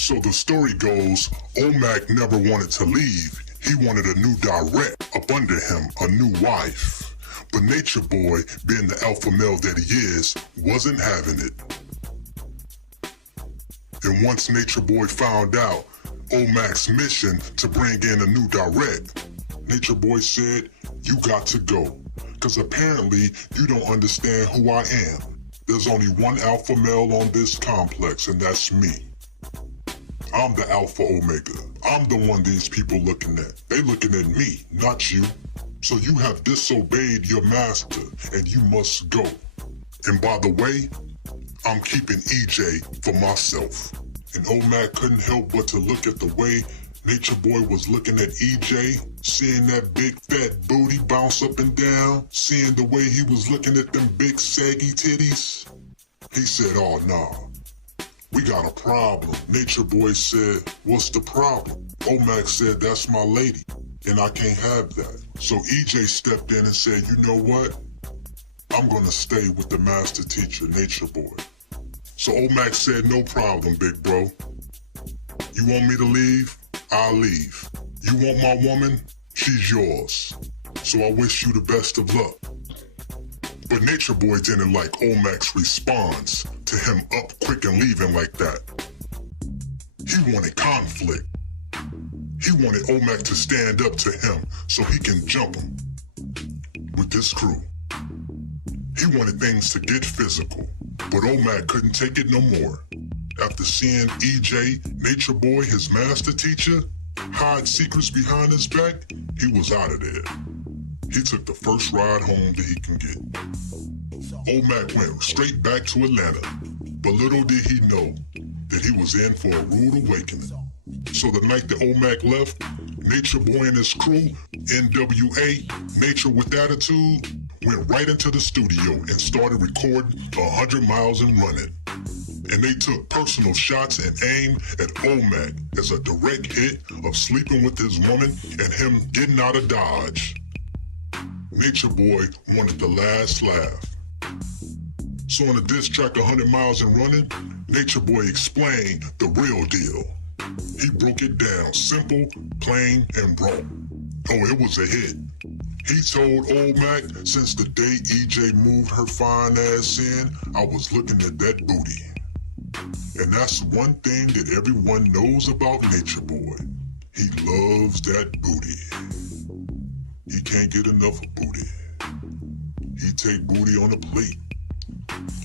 So the story goes, Olmek never wanted to leave. He wanted a new direct, up under him, a new wife. But Nature Boy, being the alpha male that he is, wasn't having it. And once Nature Boy found out Olmek's mission to bring in a new direct, Nature Boy said, you got to go. Cause apparently you don't understand who I am. There's only one alpha male on this complex, and that's me. I'm the Alpha Omega. I'm the one these people looking at. They looking at me, not you. So you have disobeyed your master, and you must go. And by the way, I'm keeping EJ for myself. And Olmek couldn't help but to look at the way Nature Boy was looking at EJ, seeing that big fat booty bounce up and down, seeing the way he was looking at them big saggy titties. He said, oh nah. We got a problem. Nature Boy said, what's the problem? Olmek said, that's my lady, and I can't have that. So EJ stepped in and said, you know what? I'm gonna stay with the master teacher, Nature Boy. So Olmek said, no problem, big bro. You want me to leave? I'll leave. You want my woman? She's yours. So I wish you the best of luck. But Nature Boy didn't like Olmek's response to him up quick and leaving like that. He wanted conflict. He wanted Olmek to stand up to him so he can jump him with this crew. He wanted things to get physical, but Olmek couldn't take it no more. After seeing EJ, Nature Boy, his master teacher, hide secrets behind his back, he was out of there. He took the first ride home that he can get. Olmek went straight back to Atlanta, but little did he know that he was in for a rude awakening. So the night that Olmek left, Nature Boy and his crew, NWA, Nature with Attitude, went right into the studio and started recording 100 Miles and Running. And they took personal shots and aim at Olmek as a direct hit of sleeping with his woman and him getting out of Dodge. Nature Boy wanted the last laugh. So on the diss track 100 Miles and Running, Nature Boy explained the real deal. He broke it down, simple, plain, and raw. Oh, it was a hit. He told Olmek, since the day EJ moved her fine ass in, I was looking at that booty. And that's one thing that everyone knows about Nature Boy. He loves that booty. He can't get enough of booty. He take booty on a plate.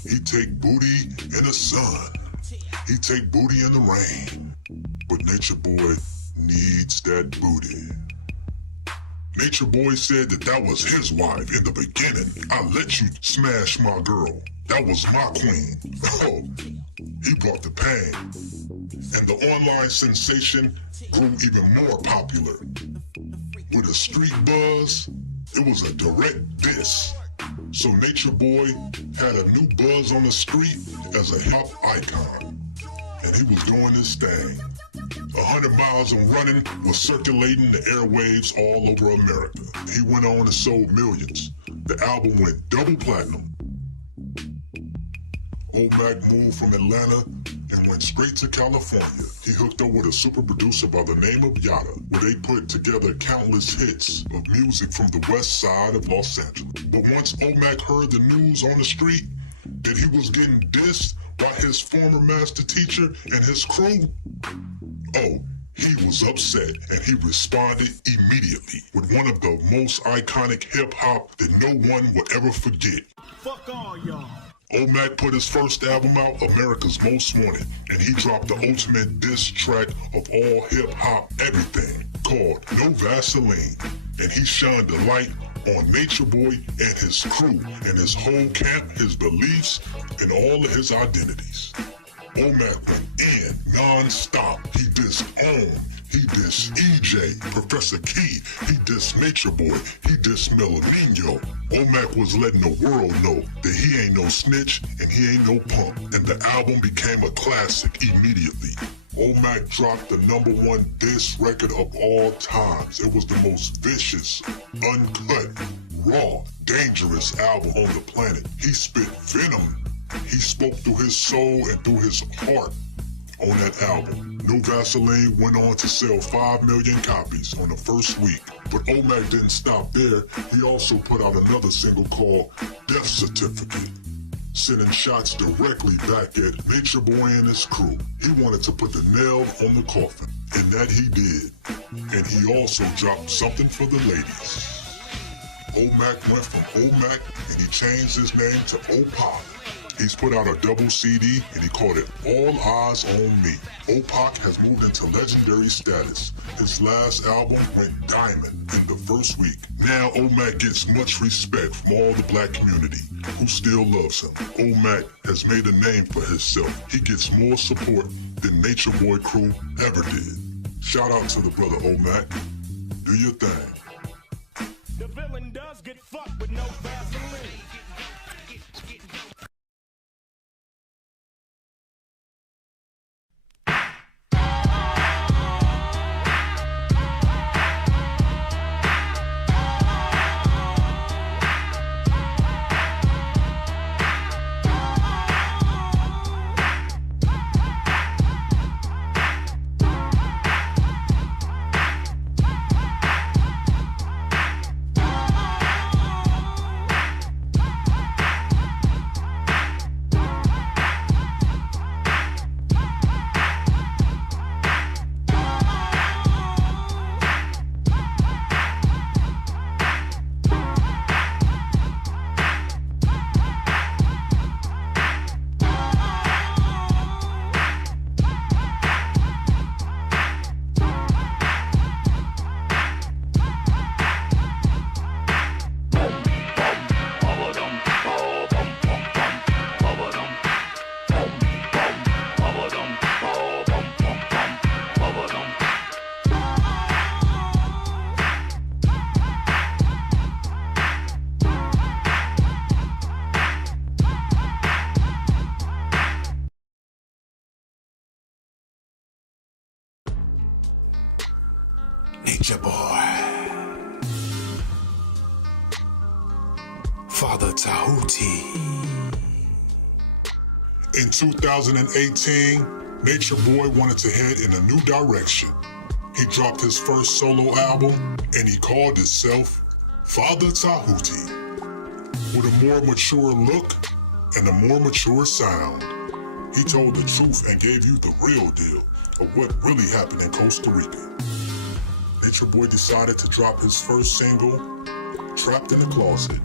He take booty in the sun. He take booty in the rain. But Nature Boy needs that booty. Nature Boy said that was his wife in the beginning. I let you smash my girl. That was my queen. Oh, he brought the pain. And the online sensation grew even more popular. With a street buzz, it was a direct diss. So Nature Boy had a new buzz on the street as a hip icon. And he was doing his thing. 100 Miles and Running was circulating the airwaves all over America. He went on and sold millions. The album went double platinum. Olmek moved from Atlanta and went straight to California. He hooked up with a super producer by the name of Yada, where they put together countless hits of music from the west side of Los Angeles. But once Olmek heard the news on the street that he was getting dissed by his former master teacher and his crew, oh, he was upset, and he responded immediately with one of the most iconic hip-hop that no one will ever forget. Fuck all y'all. Olmek put his first album out, America's Most Wanted, and he dropped the ultimate diss track of all hip-hop everything, called No Vaseline. And he shined the light on Nature Boy and his crew, and his whole camp, his beliefs, and all of his identities. Olmek went in non-stop. He dissed Ohm, he dissed EJ, Professor Key, he dissed Nature Boy, he dissed Melanino. Olmek was letting the world know that he ain't no snitch and he ain't no punk. And the album became a classic immediately. Olmek dropped the #1 diss record of all times. It was the most vicious, uncut, raw, dangerous album on the planet. He spit venom. He spoke through his soul and through his heart on that album. No Vaseline went on to sell 5 million copies on the first week. But Olmek didn't stop there. He also put out another single called Death Certificate, sending shots directly back at Nature Boy and his crew. He wanted to put the nail on the coffin, and that he did. And he also dropped something for the ladies. Olmek went from Olmek and he changed his name to Opak. He's put out a double CD and he called it All Eyes on Me. Opak has moved into legendary status. His last album went diamond in the first week. Now Olmek gets much respect from all the black community who still loves him. Olmek has made a name for himself. He gets more support than Nature Boy crew ever did. Shout out to the brother Olmek. Do your thing. The villain does get fucked with no Vaseline. Nature Boy, Father Tahuti. In 2018, Nature Boy wanted to head in a new direction. He dropped his first solo album and he called himself Father Tahuti. With a more mature look and a more mature sound, he told the truth and gave you the real deal of what really happened in Costa Rica. Nature Boy decided to drop his first single, Trapped in the Closet.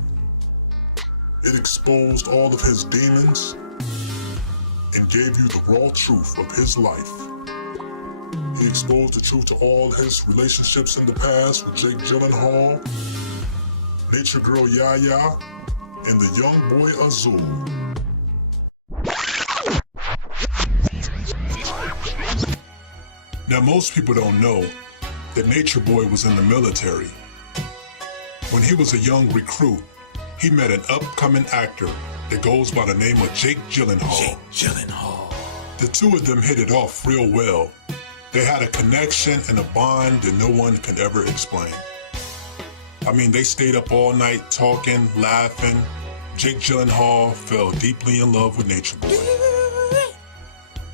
It exposed all of his demons and gave you the raw truth of his life. He exposed the truth to all his relationships in the past with Jake Gyllenhaal, Nature Girl Yaya, and the young boy Azul. Now most people don't know that Nature Boy was in the military. When he was a young recruit, he met an upcoming actor that goes by the name of Jake Gyllenhaal. Jake Gyllenhaal. The two of them hit it off real well. They had a connection and a bond that no one can ever explain. I mean, they stayed up all night talking, laughing. Jake Gyllenhaal fell deeply in love with Nature Boy.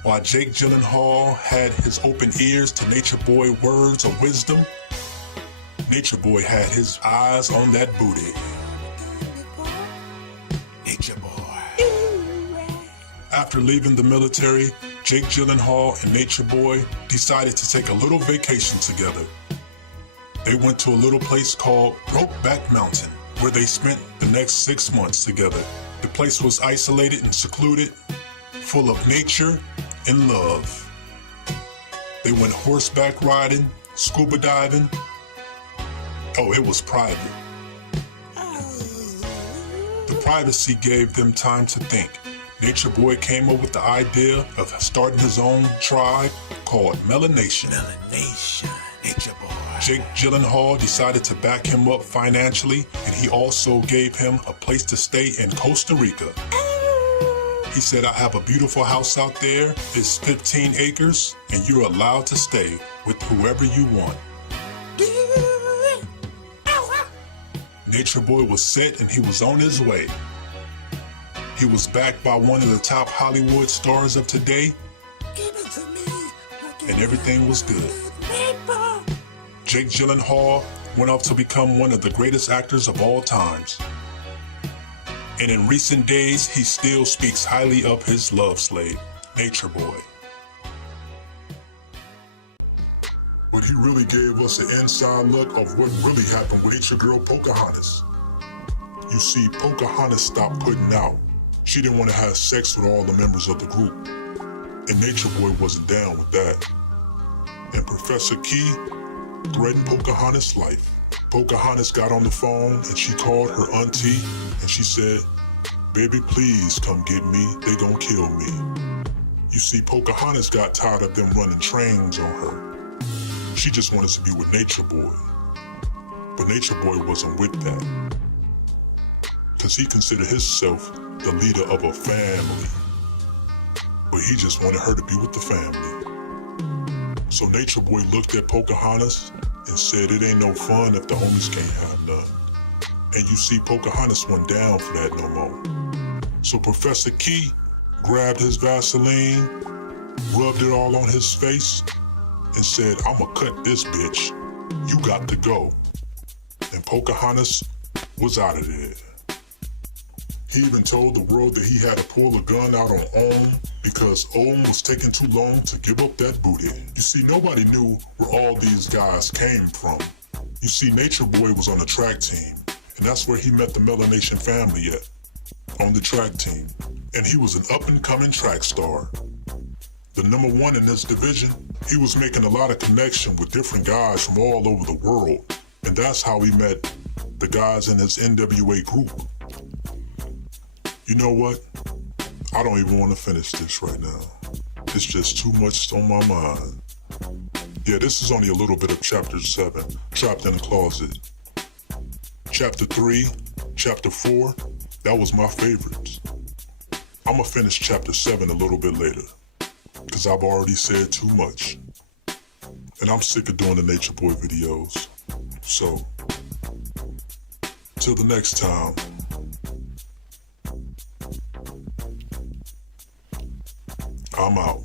While Jake Gyllenhaal had his open ears to Nature Boy words of wisdom, Nature Boy had his eyes on that booty. Nature Boy. After leaving the military, Jake Gyllenhaal and Nature Boy decided to take a little vacation together. They went to a little place called Brokeback Mountain, where they spent the next 6 months together. The place was isolated and secluded, full of nature and love. They went horseback riding, scuba diving. Oh, it was private. The privacy gave them time to think. Nature Boy came up with the idea of starting his own tribe called Melanation. Melanation. Nature Boy. Jake Gyllenhaal decided to back him up financially, and he also gave him a place to stay in Costa Rica. He said, I have a beautiful house out there. It's 15 acres, and you're allowed to stay with whoever you want. Nature Boy was set and he was on his way. He was backed by one of the top Hollywood stars of today. Give it to me. and everything was good. Jake Gyllenhaal went off to become one of the greatest actors of all times. And in recent days, he still speaks highly of his love slave, Nature Boy. But he really gave us an inside look of what really happened with Nature Girl Pocahontas. You see, Pocahontas stopped putting out. She didn't want to have sex with all the members of the group. And Nature Boy wasn't down with that. And Professor Key threatened Pocahontas' life. Pocahontas got on the phone and she called her auntie and she said, "Baby, please come get me. They gonna kill me." You see, Pocahontas got tired of them running trains on her. She just wanted to be with Nature Boy. But Nature Boy wasn't with that. Because he considered himself the leader of a family. But he just wanted her to be with the family. So Nature Boy looked at Pocahontas and said, "It ain't no fun if the homies can't have none." And you see, Pocahontas went down for that no more. So Professor Key grabbed his Vaseline, rubbed it all on his face, and said, "I'ma cut this bitch. You got to go." And Pocahontas was out of there. He even told the world that he had to pull a gun out on Olm because Olm was taking too long to give up that booty. You see, nobody knew where all these guys came from. You see, Nature Boy was on the track team, and that's where he met the Melanation family at, on the track team. And he was an up-and-coming track star. The number one in this division, he was making a lot of connection with different guys from all over the world. And that's how he met the guys in his NWA group. You know what? I don't even want to finish this right now. It's just too much on my mind. Yeah, this is only a little bit of chapter 7, Trapped in a Closet. Chapter 3, chapter 4, that was my favorites. I'm gonna finish chapter 7 a little bit later, because I've already said too much. And I'm sick of doing the Nature Boy videos. So, till the next time. I'm out.